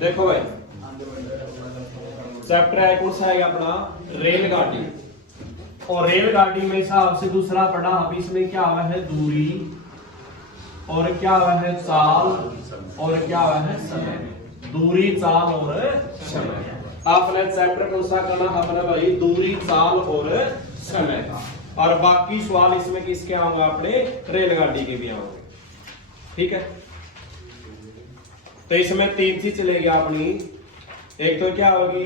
देखो भाई चैप्टर है कौन सा है अपना रेलगाड़ी। और रेलगाड़ी में हिसाब से दूसरा पढ़ा अभी इसमें क्या हुआ है दूरी और क्या हुआ है चाल और क्या हुआ है समय। दूरी चाल और समय आपने चैप्टर कौन सा करना अपना भाई दूरी चाल और समय का। और बाकी सवाल इसमें किसके आऊंगा अपने रेलगाड़ी के भी आऊंगे। ठीक है तो इसमें तीन चीज चलेगी अपनी। एक तो क्या होगी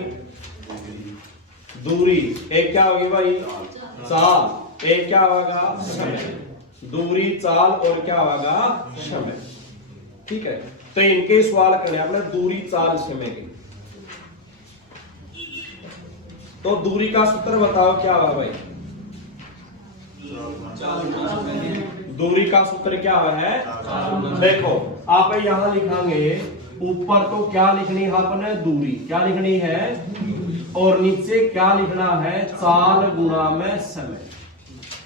दूरी, एक क्या होगी भाई चाल, एक क्या होगा समय। दूरी चाल और क्या होगा समय। ठीक है तो इनके सवाल करने अपने दूरी चाल समय के। तो दूरी का सूत्र बताओ क्या होगा भाई। दूरी का सूत्र क्या है देखो आप यहां लिखेंगे ऊपर तो क्या लिखनी है आपने दूरी क्या लिखनी है और नीचे क्या लिखना है चाल गुणा में समय।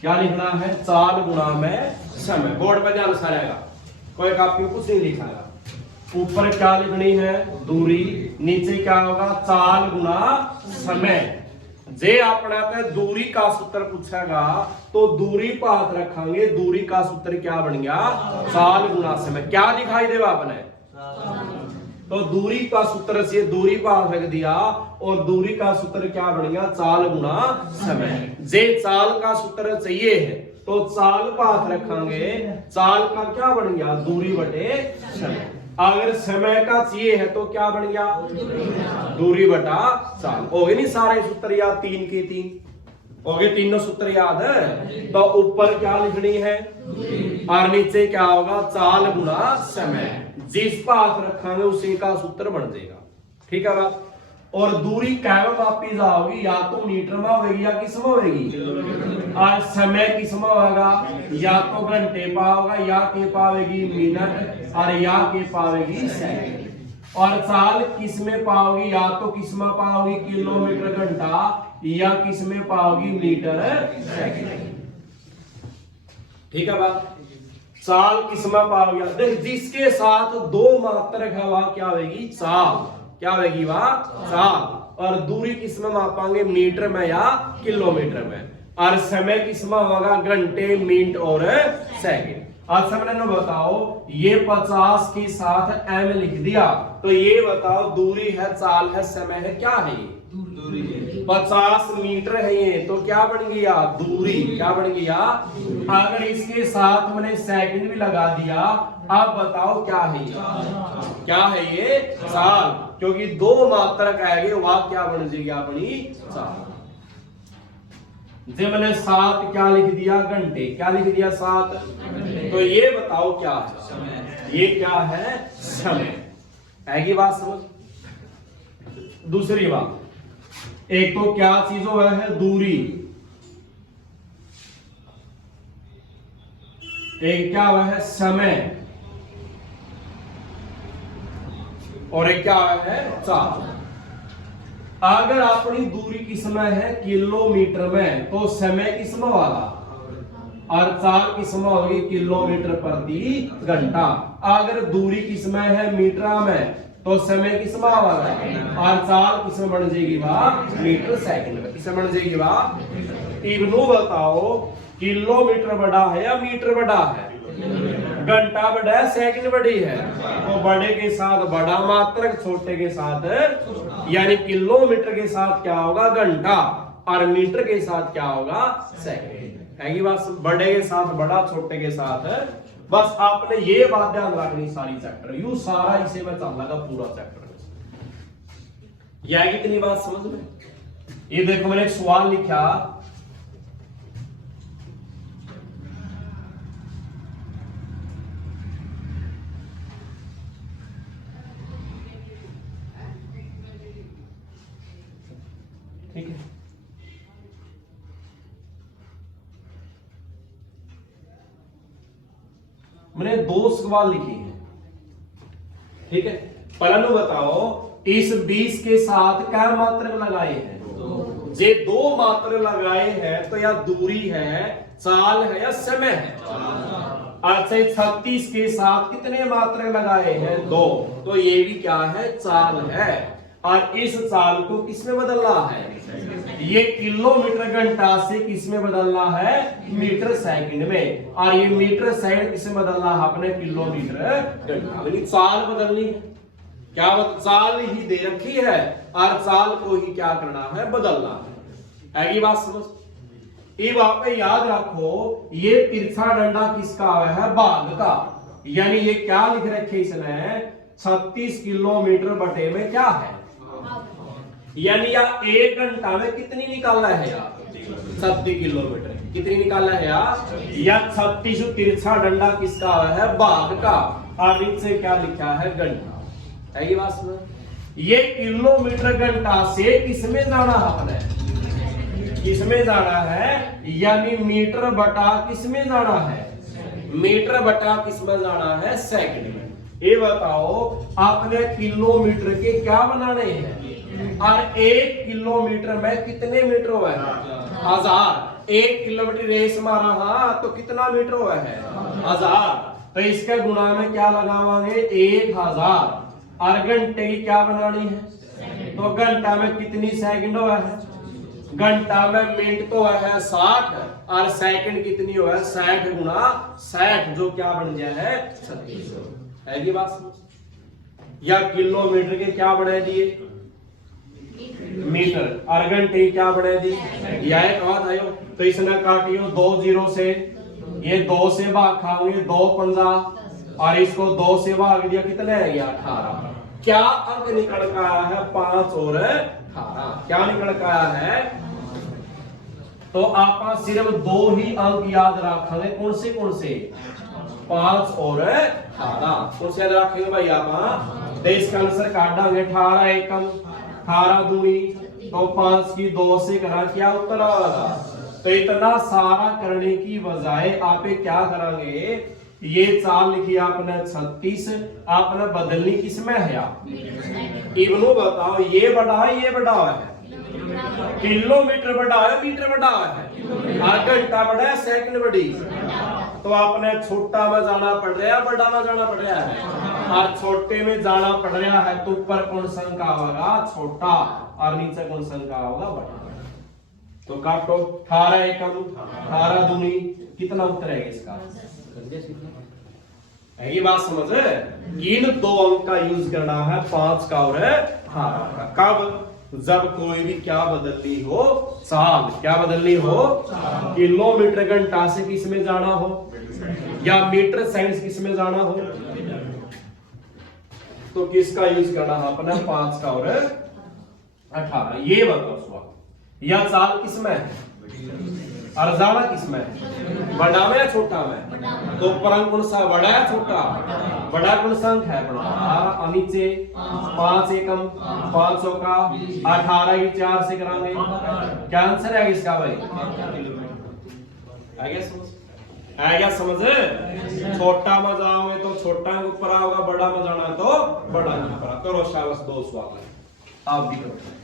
क्या लिखना है चाल गुणा में समय। बोर्ड पर ध्यान सा रहेगा कोई कॉपी में कुछ नहीं लिखाएगा। ऊपर क्या लिखनी है दूरी नीचे क्या होगा चाल गुणा समय। जे अपना पे दूरी का सूत्र पूछेगा तो दूरी पास रखेंगे दूरी का सूत्र क्या बन गया चाल गुणा समय। क्या दिखाई देगा अपने तो दूरी का सूत्र से दूरी पास रख दिया और दूरी का सूत्र क्या बन गया चाल गुणा समय। जे चाल का सूत्र चाहिए है तो चाल पास रखेंगे चाल का क्या बन गया दूरी बटे समय। अगर समय का चाहिए है तो क्या बन गया दूरी बटा चाल। हो गए नहीं सारे सूत्र याद तीन के तीन हो गए तीनों सूत्र याद है। तो ऊपर क्या लिखनी है और नीचे क्या होगा चाल गुणा समय। जिस पास रखेंगे उसी का सूत्र बन जाएगा। ठीक है बात। और दूरी कैम मापी जाओगी या तो मीटर में होगी या किस में होगी और समय किस में होगा या तो घंटे पाओगा या के पावेगी मिनट और या के पावेगी सेकंड। और चाल किस में पाओगी या तो किस में पाओगी किलोमीटर घंटा या किस में पाओगी मीटर सेकंड। ठीक है बात। चाल किस में पाओगे देख जिसके साथ दो मात्रक है वह क्या होगी चाल क्या होगी वह चाल। और दूरी किस में मापांगे मीटर में या किलोमीटर में। और समय किस में होगा घंटे मिनट और सेकंड। आज सबने ना बताओ ये 50 के साथ एम लिख दिया तो ये बताओ दूरी है चाल है समय है क्या है ये 50 मीटर है ये तो क्या बन गया दूरी क्या बन गया। अगर इसके साथ मैंने सेकंड भी लगा दिया अब बताओ क्या है ये चाल क्योंकि दो मात्रक आएंगे वह क्या बन जाएगी अपनी चाल। जब मैंने 7 क्या लिख दिया घंटे क्या लिख दिया 7 तो ये बताओ क्या है ये क्या है समय। आएगी बात समझ। दूसरी बात एक तो क्या चीज हुआ है दूरी एक क्या हुआ है समय और एक क्या हुआ है चाल। अगर अपनी दूरी किसमें है किलोमीटर में तो समय किसमें होगा और चाल किसमें होगी किलोमीटर प्रति घंटा। अगर दूरी किसमें है मीटर में तो समय किसमें होगा और चाल किसमें बन जाएगी वह मीटर सेकंड में किसमें बन जाएगी वह। इब्नू बताओ किलोमीटर बड़ा है या मीटर बड़ा है घंटा बड़ा है सेकंड बड़ी है। तो बड़े के साथ बड़ा मात्रक छोटे के साथ यानी किलोमीटर के साथ क्या होगा घंटा और मीटर के साथ क्या होगा सेकंड। है बात। बड़े के साथ बड़ा छोटे के साथ बस आपने ये बात ध्यान रखनी सारी चैप्टर यू सारा इसे में चल लगा पूरा चैप्टर। यह कितनी बात समझ में। ये देखो मैंने एक सवाल लिखा ठीक है मैंने 2 सवाल लिखे हैं। ठीक है पहला बताओ इस 20 के साथ क्या मात्रक लगाए हैं जे 2 मात्रक लगाए हैं तो या दूरी है चाल है या समय है। अच्छा 36 के साथ कितने मात्रक लगाए हैं 2, तो ये भी क्या है चाल है। और इस चाल को किसमें बदलना है, ये किलोमीटर घंटा से किसमें बदलना है मीटर सेकंड में, और ये मीटर सेकंड किसमें बदलना है अपने किलोमीटर घंटा, यानी चाल बदलनी है। क्या चाल ही दे रखी है और चाल को ही क्या करना है बदलना है। ये बात समझ। अब आप याद रखो ये तिरछा डंडा किसका है भाग का, यानी ये क्या लिख रखे इसने 36 किलोमीटर बटे में क्या है, यानी यार 1 घंटा में कितनी निकालना है यार 36 किलोमीटर कितनी निकालना है यार 36 तिरछा डंडा किसका है भाग का, और नीचे क्या लिखा है घंटा। है ये बात समझ। ये किलोमीटर घंटा से किसमें जाना है अपने, किसमें जाना है, यानी मीटर बटा किसमें जाना है, मीटर बटा किसमें जाना है सेकंड में। ये बताओ आपने किलोमीटर के क्या बनाने हैं, और 1 किलोमीटर में कितने मीटर हुआ है 1000, 1 किलोमीटर रेस मारा हाँ तो कितना मीटर हुआ है 1000, तो इसके गुणा में क्या लगावांगे 1000, और घंटे की क्या बनानी है, तो घंटा में कितनी सेकंड हुआ है, घंटा में मिनट तो है 60, और सेकंड कितनी हुआ है 60 गुना 60, जो क्या बन गया है 36। है ये बात समझ। या किलोमीटर के क्या बना दिए मीटर, और घंटे क्या बना दी, या एक बात आयो तो इसने काटियो 2 0 से, ये 2 से भाग खाओगे 2 15, और इसको 2 से भाग दिया कितने है 18, क्या अंक निकल कर आया है 5 और 18, क्या निकल कर आया है, तो आप सिर्फ 2 ही अंक याद रखेंगे, कौन से 5 और 18, कौन से याद रखेंगे भाई आप, तो इसका आंसर काटेंगे 18 एकम 18 दूनी, तो 5 की 2 से करा क्या उत्तर आएगा। तो इतना सारा करने की बजाय आप क्या करेंगे, ये चाल लिखी आपने 36, आपने बदलनी किसमें है इवनो बताओ, ये बड़ा है ये बड़ा है, किलोमीटर बड़ा है मीटर बड़ा है, और घंटा बड़ा है सेकंड बड़ी, तो आपने छोटा में जाना पड़ रहा है बड़ा में जाना पड़ रहा है, और छोटे में जाना पड़ रहा है तो ऊपर कौन संख्या होगा छोटा, और नीचे कौन संख्या होगा बड़ा। तो काटो 18 एकम 18 दूनी कितना उत्तर है इसका, ये बात समझ है। इन 2 अंक का यूज करना है 5 का और 18 का, कब, जब कोई भी क्या बदलनी हो चाल, क्या बदलनी हो, किलोमीटर घंटा से किस में जाना हो, या मीटर सेकंड किस में जाना हो, तो किसका यूज करना है अपना 5 का और 18। ये बताओ स्वागत, यह चाल किसमें है और जाना किसमें, बड़ा में या छोटा में, तो परंग कौन सा बड़ा या छोटा, बड़ा कौन सा अंक है बड़ा, नीचे 5 एकम 500 का 18 की 4 से कराएंगे, क्या आंसर है इसका भाई, आ गया समझ। छोटा में जाओगे तो छोटा के ऊपर आओगे, बड़ा में जाना तो बड़ा के ऊपर। करो शाबाश 2 स्वागत, आप भी करो।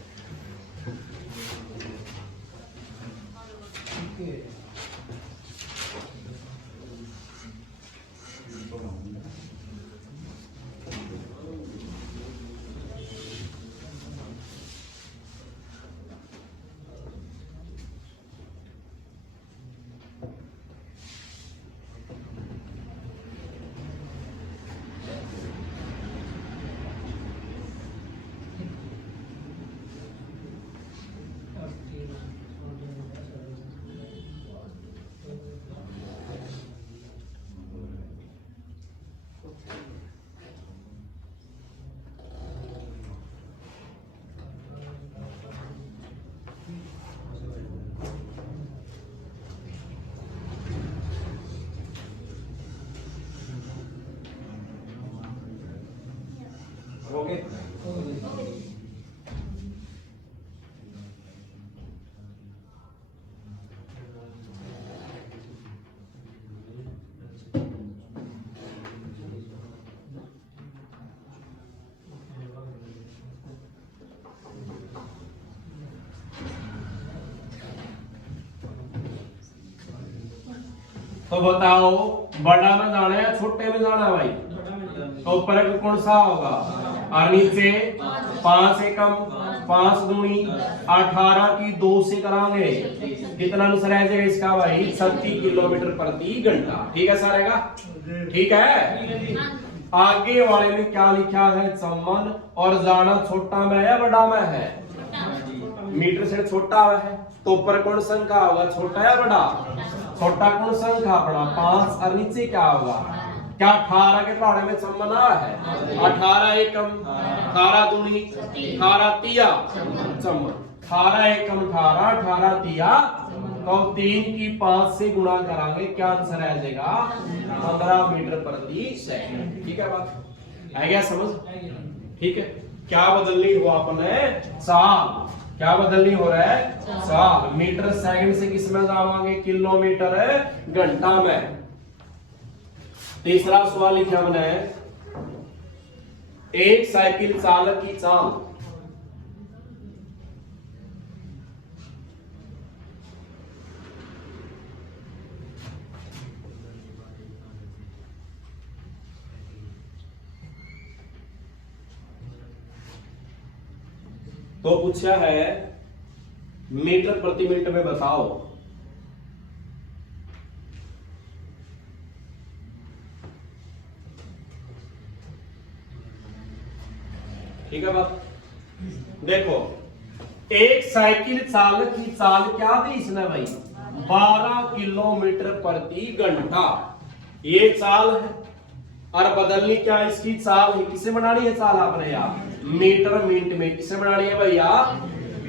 ओके तो बताओ बड़ा में जाना है छोटे में जाना है भाई? तो फर्क कौन सा होगा? और नीचे 5 एकम 5 दूनी 18 की 2 से करांगे कितना आंसर आ जाएगा इसका भाई? 36 किलोमीटर प्रति घंटा। ठीक है सर आएगा? ठीक है। आगे वाले में क्या लिखा है? संबंध और जाना छोटा में है बड़ा में है? मीटर से छोटा है तो ऊपर कौन संख्या होगा? छोटा या बड़ा? छोटा कौन संख्या? बड़ा। 5 और नीचे क्या होगा? क्या 18 के बारे में संबंध है? 18 एकम 18 दूनी 18 तिया संबंध 18 एकम 18 18 तिया तो 3 की 5 से गुणा करांगे क्या आंसर आ जाएगा? 15 मीटर प्रति सेकंड। ठीक है बात आ गया समझ? ठीक है। क्या बदलनी हुआ अपने? साल। क्या बदलनी हो रहा है? साल। मीटर सेकंड से किस में जावांगे? किलोमीटर घंटा में। तीसरा सवाल लिखा मैंने, एक साइकिल चालक की चाल तो पूछा है मीटर प्रति मिनट में बताओ। ठीक है बात? देखो एक साइकिल चालक की चाल क्या दी इसने भाई? 12 किलोमीटर प्रति घंटा ये चाल है। और बदलनी क्या इसकी चाल है? किसे बनानी है चाल आपने यार? मीटर मिनट में। किसे बनानी है भैया?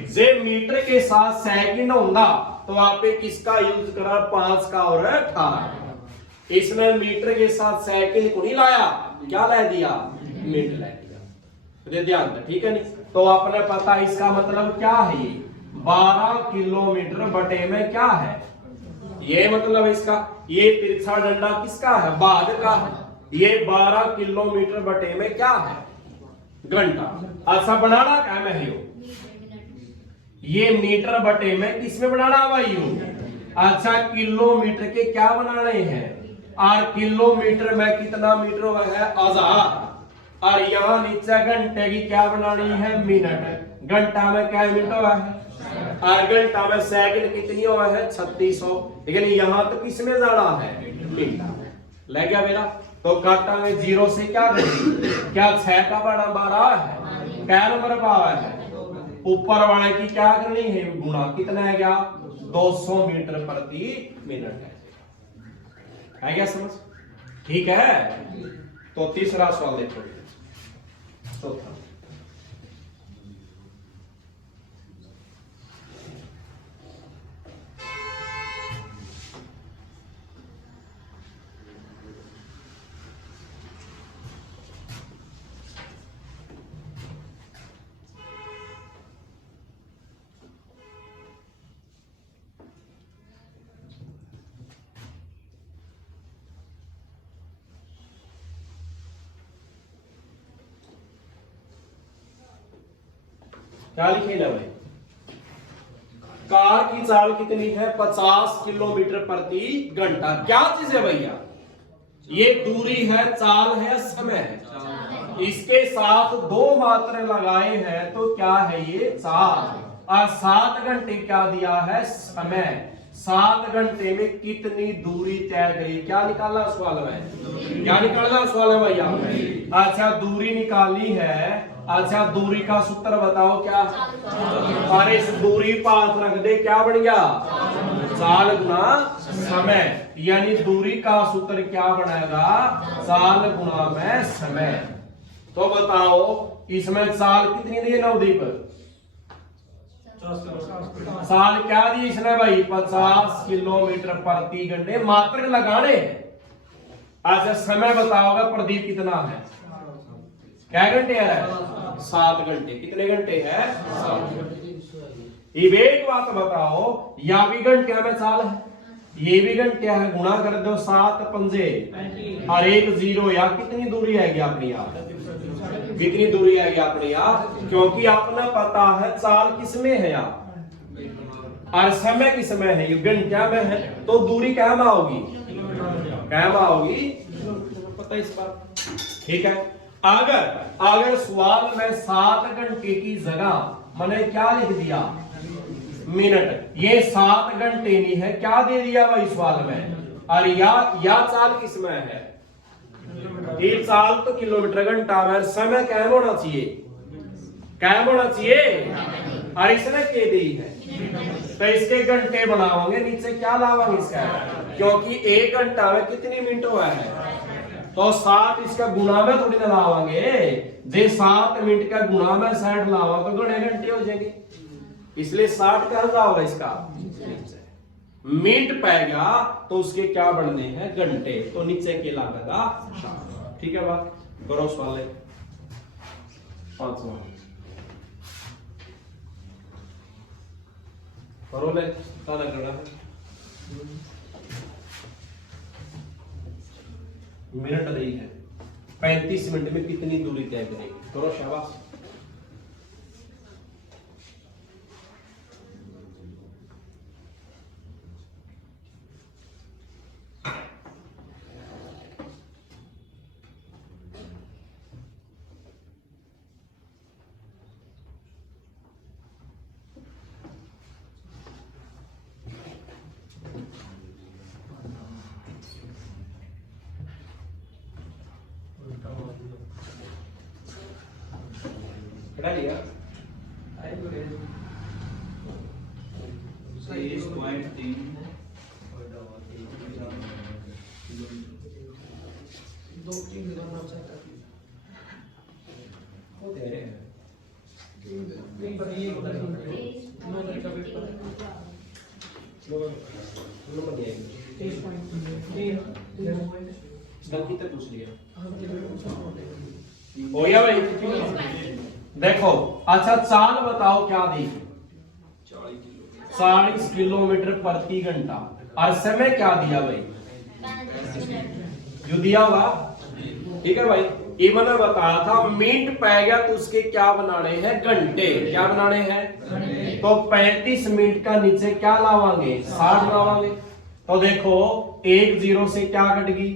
जे मीटर के साथ सेकंड होगा तो आपने किसका यूज करा? 5 का और 18। इसमें मीटर के साथ सेकंड को नहीं लाया, क्या ला दिया? मिनट ला दिया। ध्यान दे। ठीक है नहीं? तो आपने पता इसका मतलब क्या है? ये 12 किलोमीटर बटे में क्या है? ये मतलब इसका ये तिरछा डंडा किसका है? बाद का है। ये 12 किलोमीटर बटे में क्या है? घंटा। अच्छा बनाना क्या में है? ये मीटर बटे में किसमें बनाना भाई? अच्छा किलोमीटर के क्या बनाने हैं? और किलोमीटर में कितना मीटर हुआ है? 1000। और यहाँ नीचे घंटे की क्या बनानी है? मिनट। घंटा में क्या मिनट हुआ है? और घंटा में सेकंड कितनी हुआ है? 3600। लेकिन यहाँ तो किसमें जाना है? मिनट। लग गया मेरा? तो काटा में 0 से क्या करेंगे? क्या 6 का बड़ा 12 है? क्या नंबर पावा है? ऊपर वाले की क्या करनी है? गुणा। कितना है क्या? 200 मीटर प्रति मिनट है क्या समझ? ठीक है। तो तीसरा सवाल देखो। चौथा क्या लिखे ना भाई? कार की चाल कितनी है? 50 किलोमीटर प्रति घंटा। क्या चीज है भैया? ये दूरी है, चाल है, समय है। इसके साथ 2 मात्रे लगाए हैं तो क्या है ये? चाल। और 7 घंटे क्या दिया है? समय। 7 घंटे में कितनी दूरी तय करी? क्या निकालना सवाल में? क्या निकालना सवाल है भैया? अच्छा दूरी निकाली है। अच्छा दूरी का सूत्र बताओ क्या? अरे इस दूरी पास रख दे, क्या बन गया? चाल गुना समय। यानी दूरी का सूत्र क्या बनेगा? चाल गुना में समय। तो बताओ इसमें चाल कितनी दी नवदीप? साल क्या दी इसने भाई? 50 किलोमीटर प्रति घंटे। मात्रक लगाने। अच्छा समय बताओगे प्रदीप कितना है? क्या घंटे है? 7 घंटे। कितने घंटे है? 7 घंटे। एक बात बताओ, या भी घंटे में चाल है, ये भी घंटे है। गुणा कर दो 7 पंजे और 1 0। या कितनी दूरी आएगी अपनी आप? कितनी दूरी आएगी अपने आप? क्योंकि आपने पता है चाल किसमें है आप और समय किसमें है? ये घंटा में है तो दूरी क्या में होगी? कैम आओगी, पता इस बात। ठीक है, अगर सवाल में 7 घंटे की जगह मैंने क्या लिख दिया मिनट, ये 7 घंटे नहीं है, क्या दे दिया भाई सवाल में, और या चाल किसमें है, ये चाल तो किलोमीटर घंटा में, समय कैम होना चाहिए, कैम होना चाहिए, और इसने के दी है तो इसके घंटे बनाओगे, नीचे क्या लाओगे इसका, क्योंकि 1 घंटा में कितनी मिनट हुआ है, तो 7 इसका गुना में थोड़ी ना लावांगे, जे 7 मिनट का गुना में 60 लावा तो घने घंटे हो जाएंगे, इसलिए 60 का होगा इसका मिनट पाएगा, तो उसके क्या बनने हैं घंटे, तो नीचे के लागेगा। ठीक है बात, करो सवाल 5 सवाल करो ले, ताला करना है, मिनट नहीं है, 35 मिनट में कितनी दूरी तय करेगी, करो शाबाश। लिया पूछ लिया हो गया भाई। देखो अच्छा चाल बताओ क्या दी, 40 किलोमीटर प्रति घंटा, और समय क्या दिया भाई, जो दिया होगा। ठीक है भाई, ये मैंने बताया था मिनट पाएगा तो उसके क्या बनाने हैं घंटे, क्या बनाने हैं, तो 35 मिनट का नीचे क्या लावांगे 60 लावांगे, तो देखो 1 0 से क्या कट गई,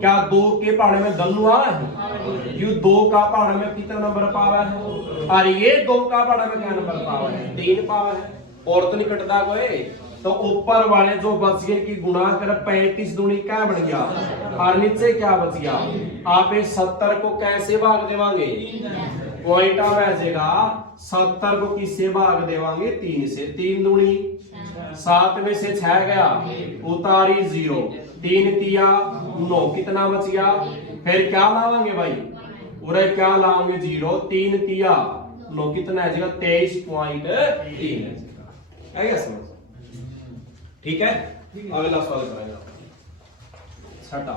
क्या 2 के पहाड़े में दल्लू आ रहा है, यू 2 का पहाड़े में कितना नंबर पावा है, और ये 2 का पहाड़े में क्या नंबर पावा है 3 पावा है, और तो नहीं कटता कोई, तो ऊपर वाले जो बच गए की गुणा कर 35 दूनी क्या बन गया, और नीचे क्या बच गया, आप इस 70 को कैसे भाग देवांगे, पॉइंट आ जाएगा 70 को किससे भाग देवांगे 3 से, 3 दूनी 7 में से 6 गया, उतारी 0, 3 तिया 9, कितना बच गया, फिर क्या लावांगे भाई, उरे क्या लाओगे 0, 3 तिया 9, कितना है जगह 23.3 है क्या समझ। ठीक है, अगला सवाल करेंगे छठा,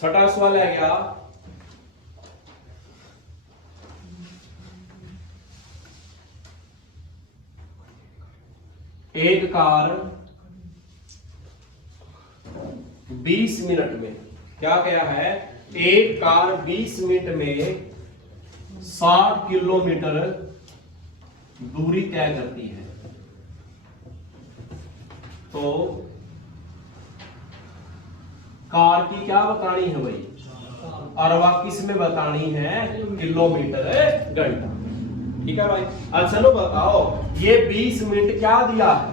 छठा सवाल है क्या, एक कार 20 मिनट में, क्या क्या है, एक कार 20 मिनट में 60 किलोमीटर दूरी तय करती है, तो कार की क्या बतानी है भाई, और वह किस में बतानी है किलोमीटर घंटा। ठीक है भाई, अच्छा चलो बताओ ये 20 मिनट क्या दिया है,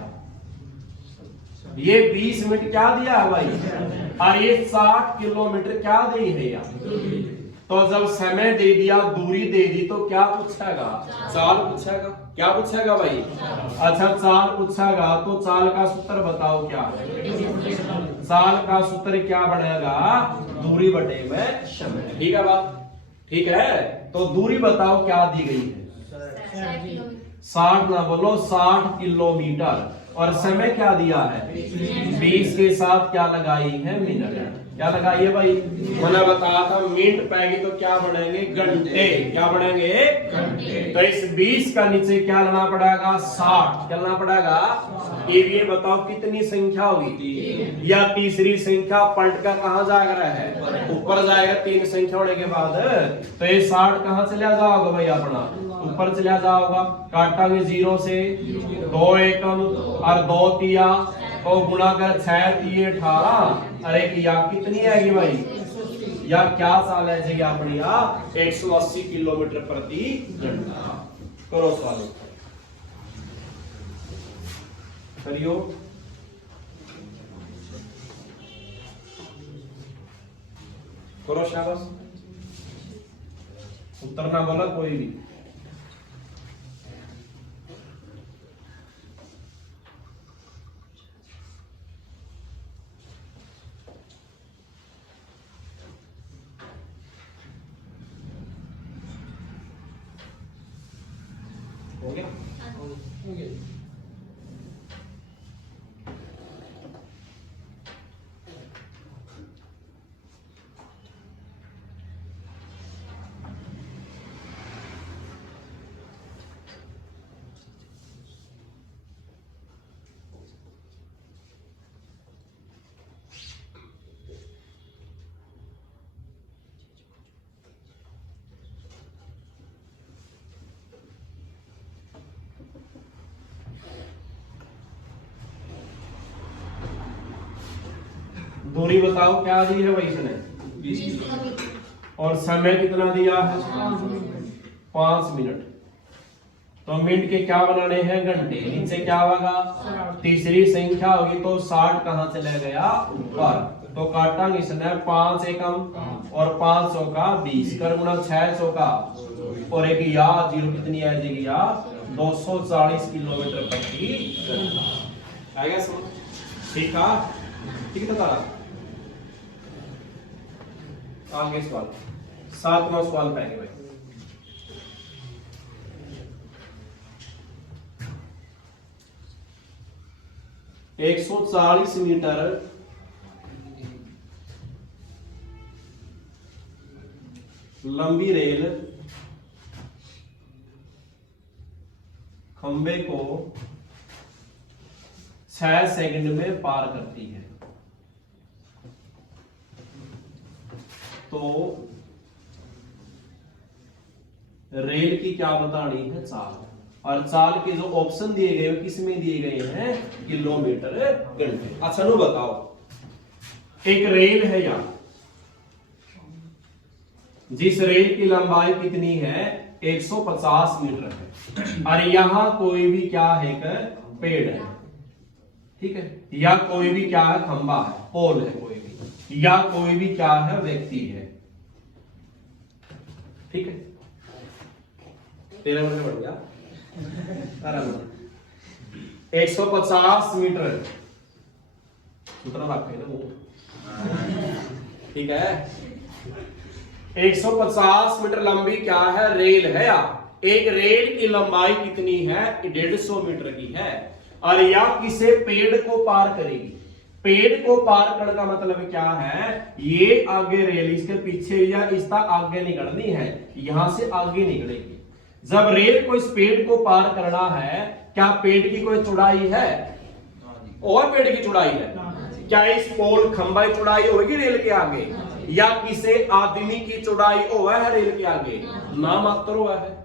ये 20 मिनट क्या दिया है भाई, और ये 60 किलोमीटर क्या दी है यार, तो जब समय दे दिया दूरी दे दी तो क्या पूछेगा, चाल पूछेगा, क्या पूछेगा भाई, अच्छा चाल पूछेगा, तो चाल का सूत्र बताओ क्या है, चाल का सूत्र क्या बनेगा, दूरी बटे में समय। ठीक है बात, ठीक है, तो दूरी बताओ क्या दी गई है, 60 ना बोलो 60 किलोमीटर, और समय क्या दिया है 20 के साथ क्या लगाई है मिनट, क्या लगाई है भाई, मैंने बताया था मिनट पाएगी तो क्या बनेंगे घंटे, क्या बनेंगे घंटे, तो इस 20 का नीचे क्या लेना पड़ेगा 60, क्या लेना पड़ेगा, ये बताओ कितनी संख्या होगी, या तीसरी संख्या पलट का कहां जाएगा है ऊपर जाएगा, 3 संख्या होने के बाद, तो ये 60 कहां से ले जाओगे भाई अपना ऊपर चला जाओगा, काटांगे 0 से 2 एकम और 2 तिया तो गुणा कर 6 तिये 18। अरे या कितनी आएगी भाई, या क्या साल है जगह अपनी 180 किलोमीटर प्रति घंटा। करो सवाल करियो। करो शाबाश, उत्तर ना बोला कोई भी। हो गया? हो गया। दूरी बताओ क्या दी है भाई इसने, 20 किलोमीटर। और समय कितना दिया है, 5 मिनट। तो मिनट के क्या बनाने हैं, घंटे। इनसे क्या होगा, तीसरी संख्या होगी तो 60 कहां चला गया, ऊपर। तो काटांगे इसने 5 एकम और 500 का 20 कर गुना 600 का और एक या 0 कितनी आ जाएगी, या 240 किलोमीटर प्रति घंटा। आएगा समझ? ठीक है, ठीक है। तारा आगे सवाल, 7वां सवाल पाएंगे भाई। एक 140 मीटर लंबी रेल खंबे को 6 सेकंड में पार करती है। तो रेल की क्या बतानी है, चाल। और चाल के जो ऑप्शन दिए गए किस में दिए गए हैं, किलोमीटर घंटे। अच्छा नो बताओ, एक रेल है यहां, जिस रेल की लंबाई कितनी है, 150 मीटर है। और यहां कोई भी क्या है, पेड़ है, ठीक है, या कोई भी क्या है, खंबा है, पोल है कोई भी, या कोई भी क्या है, व्यक्ति है, ठीक है। 13 मिनट बढ़ गया, 150 मीटर उतना रखे ना वो, ठीक है। 150 मीटर लंबी क्या है, रेल है। एक रेल की लंबाई कितनी है, 150 मीटर की है। और या किसे पेड़ को पार करेगी। पेड़ को पार करने का मतलब क्या है, ये आगे रेल इसके पीछे या इसका आगे निकलनी है, यहां से आगे निकलेगी। जब रेल को इस पेड़ को पार करना है, क्या पेड़ की कोई चौड़ाई है, और पेड़ की चौड़ाई है, क्या इस पोल खंबा की चौड़ाई होगी रेल के आगे, या किसी आदमी की चौड़ाई हुआ है रेल के आगे, ना मात्र हुआ है।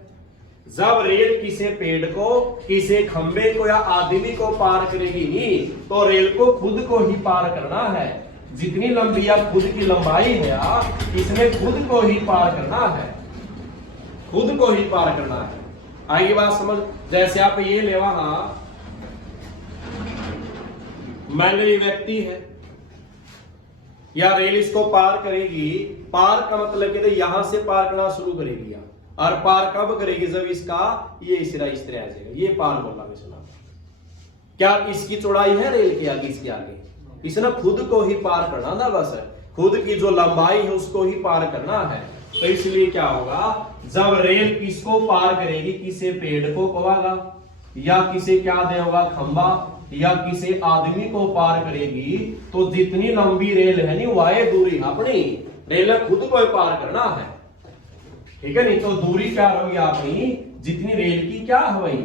जब रेल किसी पेड़ को, किसी खंबे को या आदमी को पार करेगी नहीं, तो रेल को खुद को ही पार करना है। जितनी लंबी या खुद की लंबाई है, इसमें खुद को ही पार करना है, खुद को ही पार करना है। आगे बात समझ। जैसे आप ये ले वहां मान लो व्यक्ति है, या रेल इसको पार करेगी, पार का मतलब कहते यहां से पार करना शुरू करेगी, और पार कब करेगी, जब इसका ये सिरा इस तरह आ जाएगा, ये पार बोला मिसला। क्या इसकी चौड़ाई है रेल के आगे, इसके आगे, इसने खुद को ही पार करना ना, बस खुद की जो लंबाई है उसको ही पार करना है। तो इसलिए क्या होगा, जब रेल किसको पार करेगी, किसी पेड़ को कहोगा, या किसी क्या दे होगा, खंबा, या किसी आदमी को पार करेगी, तो जितनी लंबी रेल है नहीं, वह दूरी अपनी रेल खुद को ही पार करना है, ठीक है नहीं। तो दूरी क्या होगी अपनी, जितनी रेल की क्या है भाई,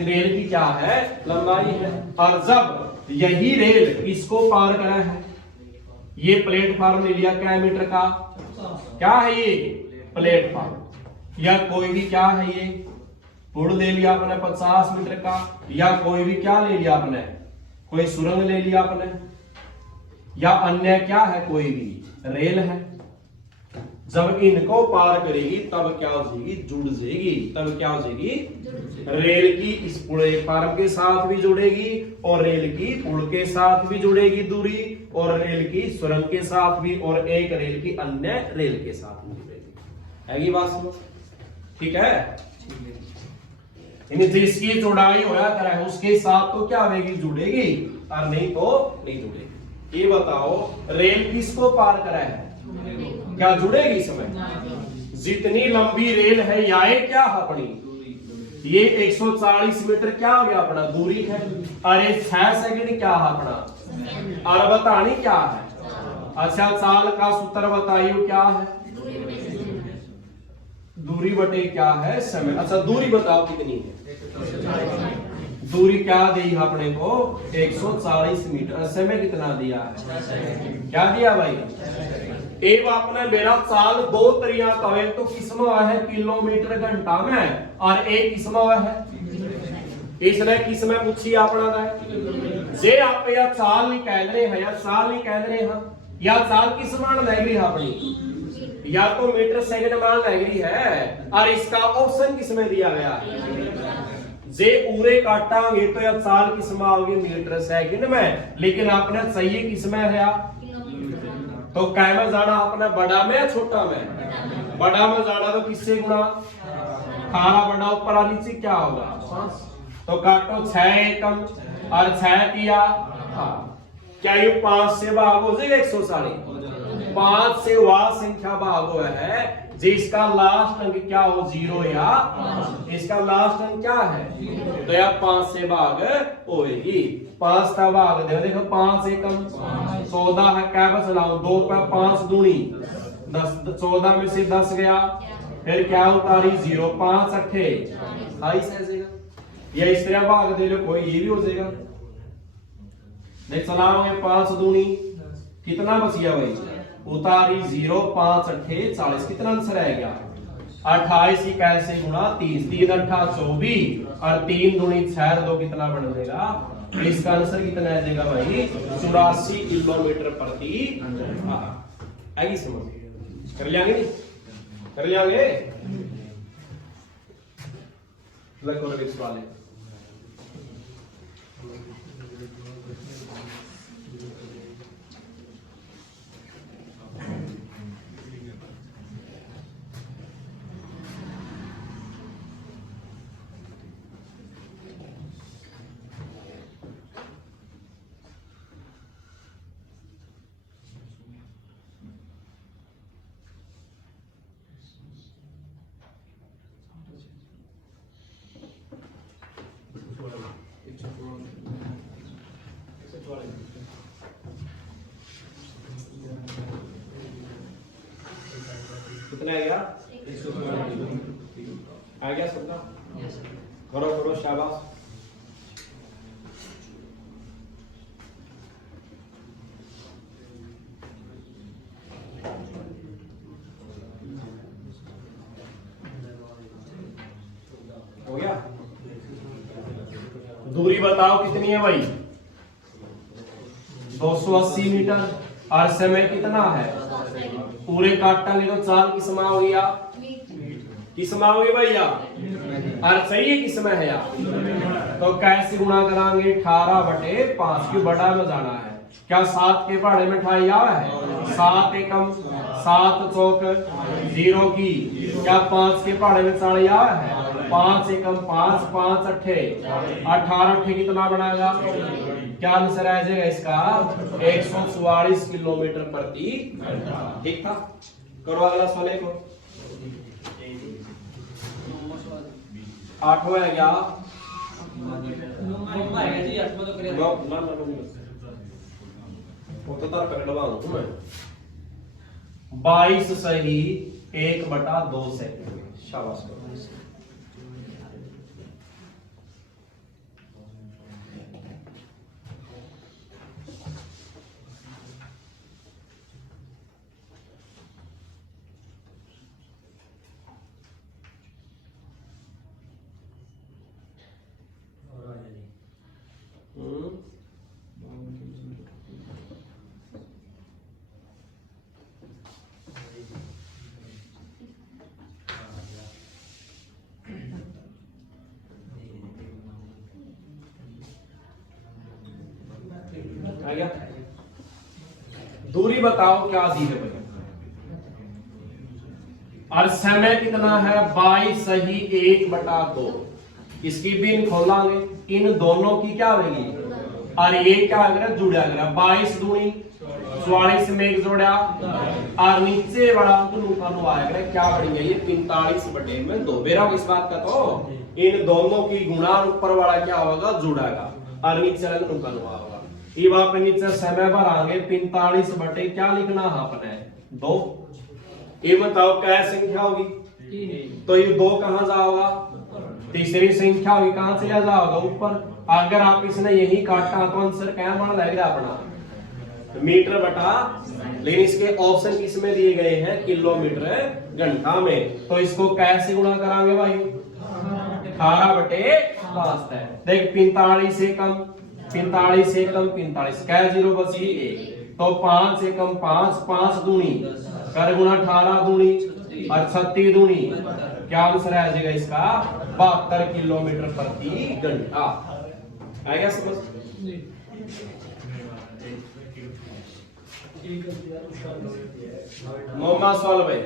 रेल की क्या है, लंबाई है। और जब यही रेल किसको पार करा है, ये प्लेटफॉर्म ले लिया क्या मीटर का, क्या है ये प्लेटफॉर्म, या कोई भी क्या है ये पुल ले लिया आपने 50 मीटर का, या कोई भी क्या ले लिया आपने, कोई सुरंग ले लिया आपने, या अन्य क्या है कोई भी रेल है। जब इनको पार करेगी तब क्या हो जाएगी, जुड़ जाएगी। तब क्या हो जाएगी, रेल की इस प्लेटफार्म के साथ भी जुड़ेगी और रेल की पुल के साथ भी जुड़ेगी दूरी, और रेल की सुरंग के साथ भी, और एक रेल की अन्य रेल के साथ भी जुड़ेगी। है ये बात समझ? ठीक है। जिसकी जुड़ाई होया करे उसके साथ तो क्या होगी, जुड़ेगी, और नहीं तो नहीं जुड़ेगी। ये बताओ रेल किसको पार करा है, क्या जुड़ेगी इसमें? जितनी लंबी रेल है या क्या है अपनी, ये 140 मीटर क्या हो गया अपना दूरी है, अरे 6 सेकंड क्या है अपना, और बतानी क्या है। अच्छा चाल का सूत्र बताइयो क्या है, दूरी बटे क्या है समय। अच्छा दूरी बताओ कितनी है, दूरी क्या दी अपने को 140 मीटर, समय कितना दिया है, क्या दिया भाई। एक आपने मेरा चाल 2 तरिया कहे तो किस्म है किलोमीटर घंटा में, और एक किस्म है इसने किस्म पूछी अपना है जे आप या चाल नहीं कह रहे हैं, या चाल नहीं कह रहे हैं, या चाल किस मान लग रही है अपनी, या तो मीटर सेकंड मान लग रही है, और इसका ऑप्शन किसमें दिया गया है, जे पूरे काटांगे तो या चाल किस्म आओगे मीटर सेकंड में, लेकिन आपने सही किस्म है तो कै में जाना अपना, बड़ा में या छोटा में, बड़ा में जाना तो किससे गुणा, 18 बड़ा ऊपर और नीचे क्या होगा, तो काटो 6 एकम और 6 किया, क्या ये 5 से भाग हो जाएगा 140, 5 से वह संख्या भाग हुआ है जिसका लास्ट अंक क्या हो 0 या इसका लास्ट अंक क्या है, तो या 5 से भाग होएगी। 5 का भाग देखो 5 एकम 14 है, क्या बच लाओ 2 पे 5 दूनी 10, 14 में से 10 गया, फिर क्या उतारी 0, 5 अट्ठे 28 ऐसेगा, या इस तरह भाग दे लो कोई ये भी हो जाएगा। देख चलाओगे 5 दूनी कितना बच गया भाई, उतारी 0, 5 अट्ठे 40, कितना आंसर आएगा 28 ही कैसे गुणा 30, 3 अट्ठा 24 और 3 दूनी 6 2 कितना बन जाएगा, इसका आंसर कितना आ जाएगा भाई 84 किलोमीटर प्रति आएगी समझ। कर लियांगे नहीं, कर लियांगे लगो रिक्स वाले। कितना आ गया, आ गया सबका, करो करो शाबाश। हो गया, दूरी बताओ कितनी है भाई 280 मीटर, और समय कितना है, पूरे काटेंगे तो चाल किस में हो गया, किस में हो गई भैया, और सही है किस में है यार, तो कैसे गुणा कराएंगे 18 बटे 5 की बड़ा में जाना है, क्या 7 के पहाड़े में 28 आवा है, 7 एकम 7 चौक 0 की, क्या 5 के पहाड़े में 40 आवा है, 5 एकम 5 5 अट्ठे 18 अट्ठे कितना बनाएगा, क्या आंसर आ जाएगा इसका 144 किलोमीटर प्रति घंटा। ठीक था, करो अगला सवाल को। 8वां है क्या, वो तो तार कर लगा दूं मैं 22 सही 1/2 सेकंड, शाबाश। आ गया। दूरी बताओ क्या दी है भैया, और समय कितना है 22 सही 1/2। इसकी बिन खोलांगे, इन दोनों की क्या होगी, और ये क्या अगर जुड़ा अगर 22 दूनी 44 में एक जोड़ा, और नीचे बड़ा अंक आएगा क्या बढ़ेंगे ये 45/2। बेरा इस बात का तो इन दोनों की गुणा ऊपर वाला क्या होगा जुड़ागा, और नीचे वाला होगा। ये वहां पे नीचे समय पर आगे 45 बटे क्या लिखना है अपने 2। ये बताओ क्या संख्या होगी, तो ये 2 कहां जाओगा, तीसरी संख्या होगी कहां से जाओगा ऊपर। अगर आप इसने यही काटा तो आंसर क्या बना लगेगा अपना मीटर बटा, लेकिन इसके ऑप्शन किसमें दिए गए हैं किलोमीटर घंटा में, तो इसको कैसे गुणा कराएंगे भाई 18/5 है। देख 45 से कम 45 से कम 45 क्या 0 बची 1, तो 5 से कम 5 5 दूनी कर गुणा 18 दूनी और 36 दूनी क्या आंसर आ जाएगा इसका 72 किलोमीटर प्रति घंटा। आएगा समझ। मोहम्मद सवाल भाई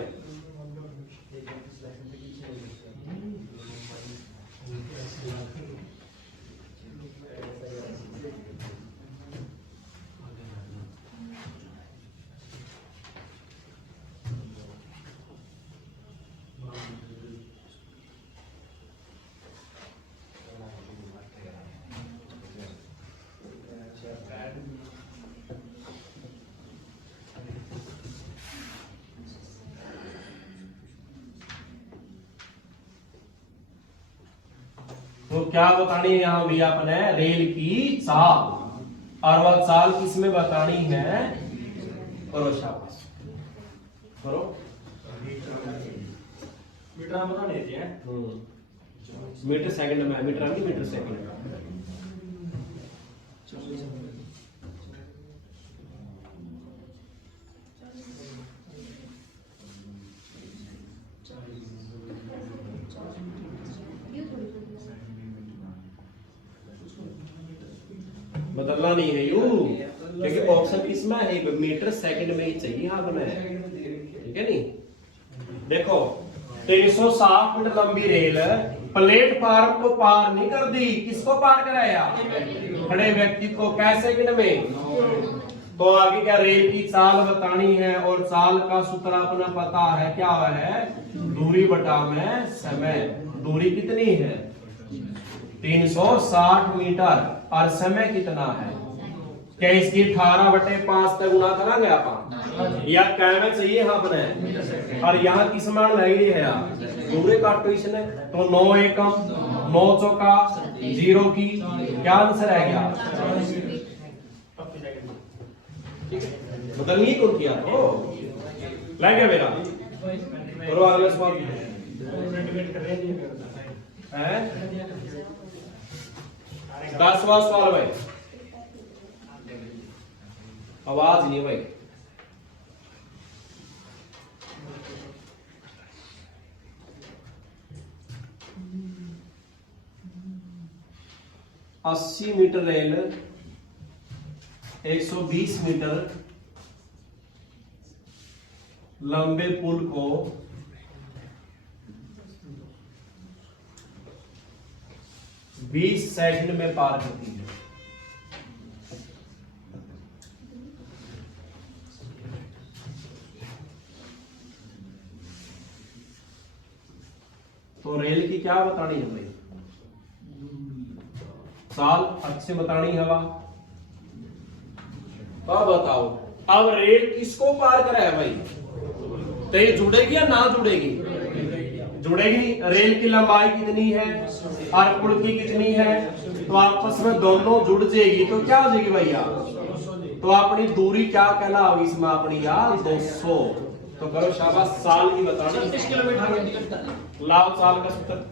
तो क्या बतानी है यहाँ भी अपने रेल की चाल, और वह चाल किसमें बतानी है, करो शाबाश करो मीटर बता लेते हैं। मीटर सेकंड में मीटर नहीं मीटर सेकंड बदलना नहीं है यू, क्योंकि ऑप्शन किसमें है मीटर सेकंड में ही चाहिए यहाँ बना है, ठीक है नहीं। देखो 360 मीटर लंबी रेल प्लेटफार्म को पार नहीं कर दी, किसको पार कराया खड़े व्यक्ति को, कैसे सेकंड में। तो आगे क्या रेल की चाल बतानी है, और चाल का सूत्र अपना पता है क्या है दूरी बटा में समय। दूरी कितनी है 360 मीटर, और समय कितना है, क्या इसकी 18/5 तक गुणा करेंगे आप, या कहना चाहिए यहाँ अपने, और यहाँ किस मान लगी है यार दूरी काटो इसने, तो 9 एकम 9 चौका 0 की क्या आंसर है क्या बदलनी कौन किया तो लग गया मेरा। करो अगला सवाल है 10वां सवाल भाई, आवाज नहीं भाई। अस्सी मीटर रेल 120 मीटर लंबे पुल को 20 सेकंड में पार करती है। तो रेल की क्या बतानी है भाई, साल अच्छे बतानी हवा। अब बताओ अब रेल किसको पार करा है भाई, तो ये जुड़ेगी या ना जुड़ेगी, जुड़ेगी। रेल की लंबाई कितनी है और पुल की कितनी है, तो आपस में दोनों जुड़ जाएगी तो क्या हो जाएगी भैया, तो अपनी दूरी क्या कहना होगी इसमें अपनी यार 200। तो करो शाबाश, साल की बताना 30 किलोमीटर लाभ साल का सूत्र।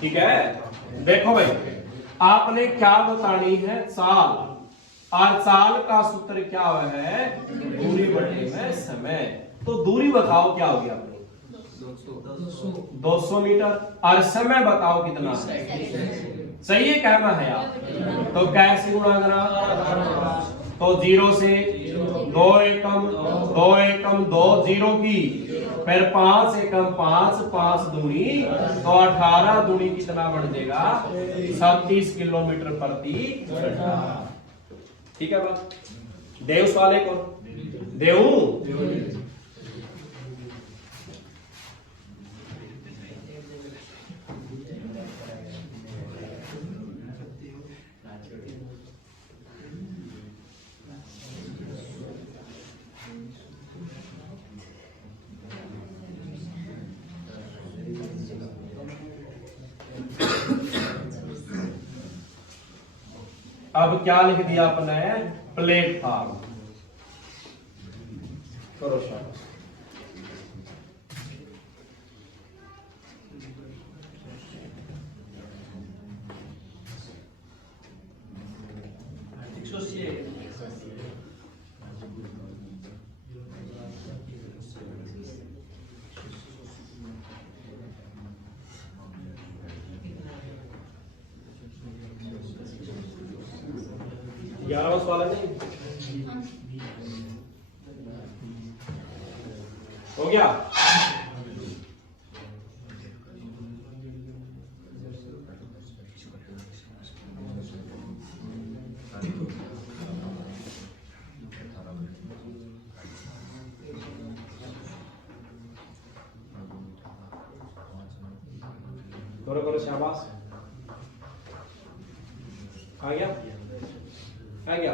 ठीक है। देखो भाई, आपने क्या बतानी है, साल, और साल का सूत्र क्या है, दूरी बटे में समय। तो दूरी बताओ क्या होगी आपने, 200 मीटर, और समय बताओ कितना है, सही है, कहना है आप। तो कैसे गुणा करा, तो 0 से 2 एकम 2 एकम 2 0 की, फिर 5 एकम 5 5 दूनी, तो 18 दूनी कितना बन जाएगा, 37 किलोमीटर प्रति घंटा। ठीक है बात, देव सवाल एक और देव। अब क्या लिख दिया अपने, प्लेटफॉर्म, करो शाबाश। ग्यारह सवाल है, हो गया। करो करो शाबाश, आ गया आ गया।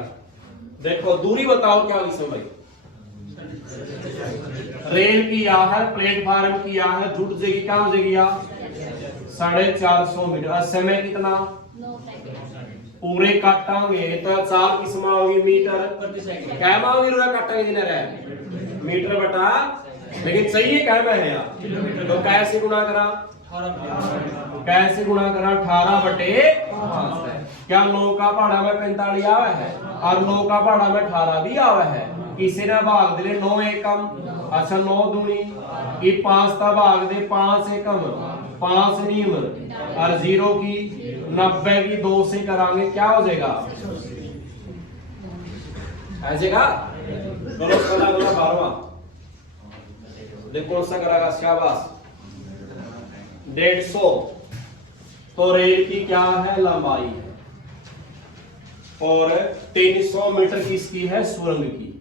देखो दूरी बताओ क्या इसमें भाई, रेल की या है, प्लेटफार्म की या है, जुट जाएगी, क्या हो जाएगी या 450 मीटर। समय कितना, पूरे काटांगे तो 4 किस्म होगी, मीटर क्या होगी, रोया काटांगे दिन रहे मीटर बटा, लेकिन सही है क्या है यार। तो कैसे गुणा करा, कैसे गुणा करा, 18 बटे 5 है। क्या 9 का पहाड़ा में 45 आवा है, और 9 का पहाड़ा में 18 भी आवा है। किसी ने भाग दिले 9 एकम, अच्छा 9 दूनी, ये 5 का भाग दे 5 एकम 5 नीम, और 0 की 90 की 2 से करांगे, क्या हो जाएगा, ऐसे का। चलो पहला बोला 12वां, देखो कौन सा करागा, शाबाश 150। तो रेल की क्या है, लंबाई है, और 300 मीटर किसकी है, सुरंग की।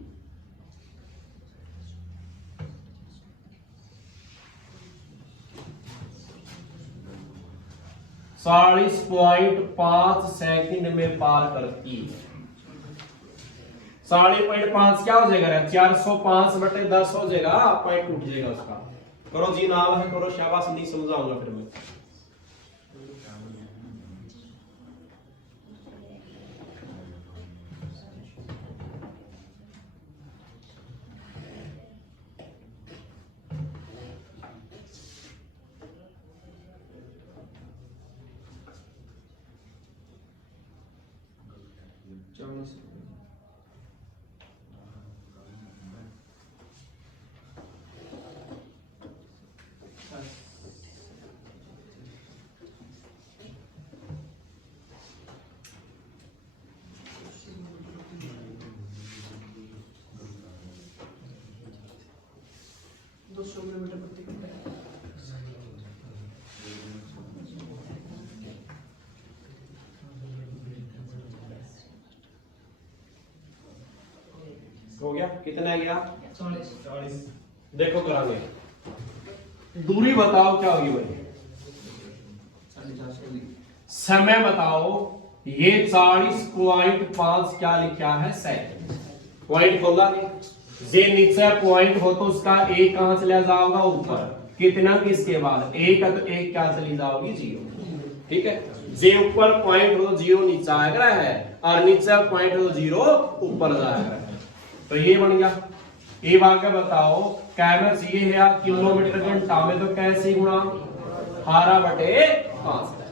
साढ़ीस 40.5 सेकंड में पार करती है। 40.5 क्या हो जाएगा, 405 बटे 10 हो जाएगा, पॉइंट टूट जाएगा उसका। करो जी, नाम है, करो शाबाश, नहीं समझाऊंगा फिर मैं। हो गया, कितना गया, 40। देखो करांगे, दूरी बताओ क्या होगी भाई, समय बताओ, ये 40.5 क्या लिखा है, सेकंड। पॉइंट खोला नहीं, जे नीचे पॉइंट हो तो उसका एक कहां चला जाओगा, ऊपर, कितना किसके बाद, एक है तो एक क्या चली जाओगी, 0। ठीक है, जे ऊपर पॉइंट हो तो 0 नीचे आएगा है, और नीचे पॉइंट हो तो 0 ऊपर जाएगा। तो ये बन गया। ये आगे बताओ, कैमस ये है किलोमीटर घंटा में, तो कैसे गुणा, 18 बटे 5।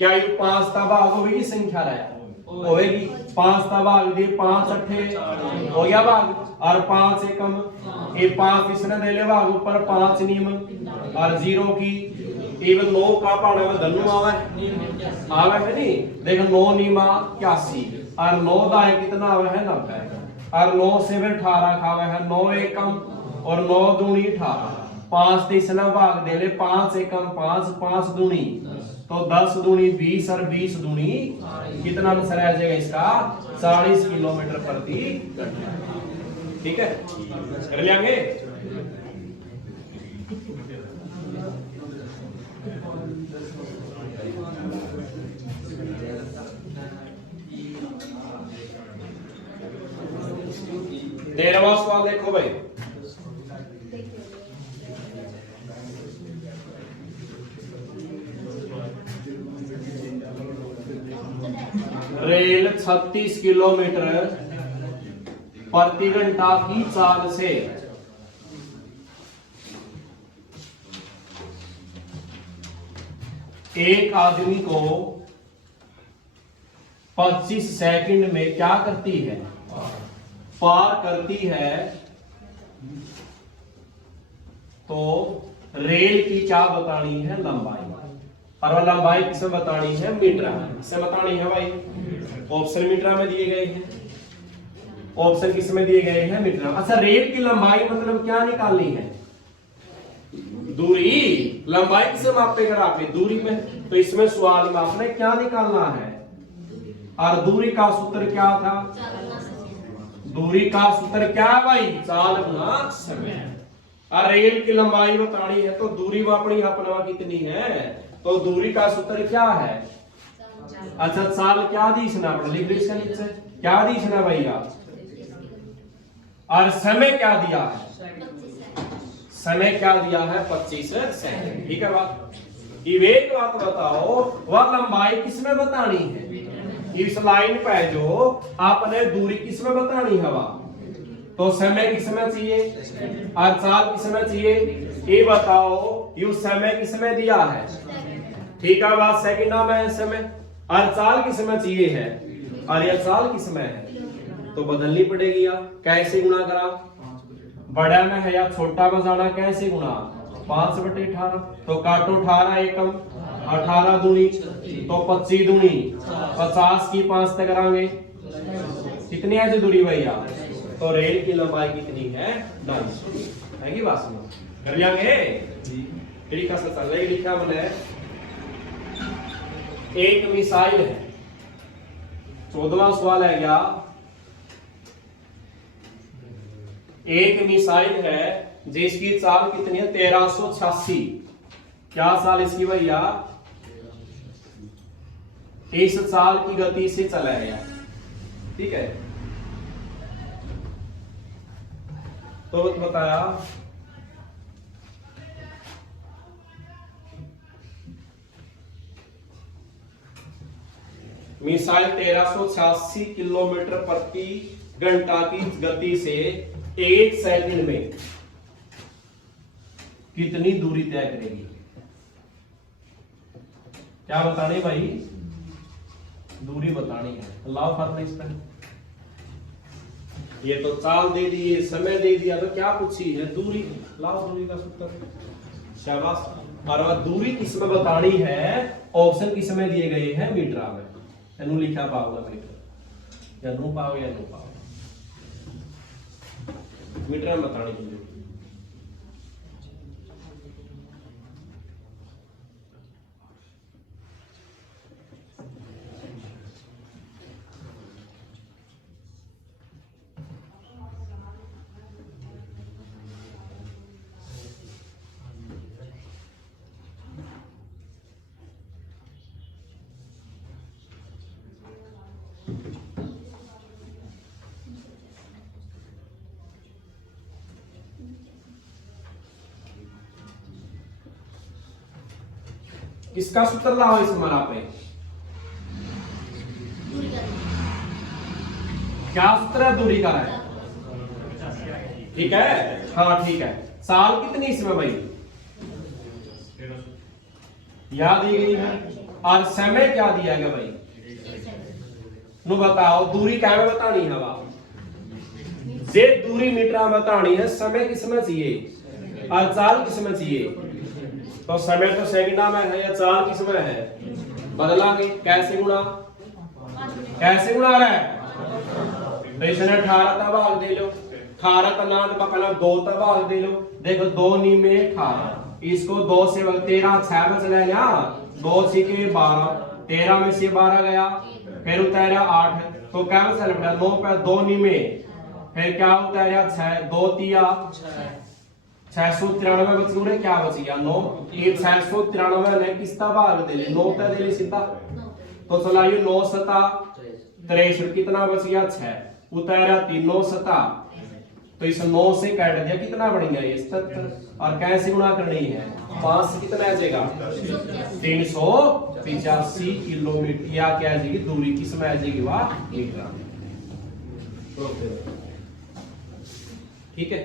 क्या ये 5 ता भाग होगी संख्या रहे होगी 5 ता भाग दिए 5 अठे हो गया भाग और 5 एकम ये 5 इसने दे ले भाग ऊपर 5 नियम और 0 की इवन 9 का पाने में धनु आवे है नहीं देख 9 नियमा 81 और 9 दाए कितना आवे है 90 और 9 से 18 खावे है 9 एकम और 9 दूनी 18 5 तीसरा भाग दे ले 5 एकम 5 5 दूनी तो 10 दूनी 20 और 20 दूनी कितना आंसर आ जाएगा इसका 40 किलोमीटर प्रति घंटा। ठीक है कर लेंगे। तेरहवां सवाल देखो भाई रेल 36 किलोमीटर प्रति घंटा की चाल से एक आदमी को 25 सेकंड में क्या करती है पार करती है तो रेल की क्या बतानी है लंबाई और वह लंबाई किसे बतानी है मीटर किसे बतानी है भाई ऑप्शन मीटर में दिए गए हैं ऑप्शन किस में दिए गए हैं मीटर। अच्छा रेल की लंबाई मतलब क्या निकालनी है दूरी लंबाई किसे मापेगा आपने दूरी में तो इसमें सवाल में आपने क्या निकालना है और दूरी का सूत्र क्या था दूरी का सूत्र क्या है भाई चाल गुना समय और रेल की लंबाई बतानी है तो दूरी अपनी अपना कितनी है तो दूरी का सूत्र क्या है अच्छा चाल क्या दीसना अपने लिख इसका नीचे क्या दीसना भैया और समय क्या दिया है समय क्या दिया है 25 सेकंड। ठीक है बात एक बात बताओ वह लंबाई किसमें बतानी है इस लाइन पे जो आपने दूरी किसमें बतानी है वह तो समय किसमें चाहिए और चाल किसमें चाहिए ये बताओ ये समय किसमें दिया है। ठीक है बात सेकंड में समय और चाल किसमें चाहिए है और यह चाल किसमें है तो बदलनी पड़ेगी आप कैसे गुणा करा बड़ा में है या छोटा में जाना कैसे गुणा 5/18 तो काटो 18 एकम 18 दूनी तो 25 दूनी 50 की 5 तक करांगे कितनी है दूरी भैया तो रेल की लंबाई कितनी है 250 है की बात सुनो कर लेंगे। तरीका से चल रही लिखा मैंने एक मिसाइल है 14वां सवाल है क्या एक मिसाइल है जिसकी चाल कितनी है 1386 क्या साल इसकी भैया इस चाल की गति से चला गया। ठीक है तो बताया मिसाइल 1386 किलोमीटर प्रति घंटा की गति से 1 सेकंड में कितनी दूरी तय करेगी क्या बताने भाई दूरी बतानी है लाओ फर्क इस पर ये तो चाल दे दी ये समय दे दिया तो क्या पूछी है दूरी लाओ दूरी का सूत्र शाबाश और वह दूरी किसमें बतानी है ऑप्शन किसमें दिए गए हैं मीटर में एनु लिखा पाओगे मीटर या नो पाओ या नो पाओ मीटर में बतानी चाहिए। किसका सूत्र लाओ इस मना पे क्या सूत्र है दूरी का है। ठीक है हाँ ठीक है साल कितनी इसमें भाई याद दी गई है और समय क्या दिया गया भाई, नु बताओ दूरी क्या में बतानी है वा, जे दूरी मीटर में बतानी है, समय किसमें चाहिए और चाल किसमें चाहिए, तो समय तो सेकंड में है या चाल किसमें है, बदलांगे कैसे गुणा, कैसे गुणा रहा है, तो इसने 18 का भाग दे लो, 18 का नाम बकला 2 का भाग दे लो, देखो 2 नी में 18, इसको 2 से 13 6 बच रहा है यहाँ, 2 से के 12, 13 में से 12 गया, फिर उतारा 8, तो क्या बचा बेटा 9 पे 2 नी में, फिर क्या उतारा 6, 2 तिया 693 बच गए, क्या बच गया 9, ये 693 ने किसका भाग दे ली 9 का दे ली सीधा, तो चलाइए 9 सता 63 कितना बच गया 6, उतारा 3 9 सता, तो इस 9 से काट दिया कितना बन गया ये 77, और कैसे गुणा करनी है 5 से कितना आ जाएगा 385 किलोमीटर, या क्या आ जाएगी दूरी किसमें आ जाएगी वाह मीटर, ठीक है।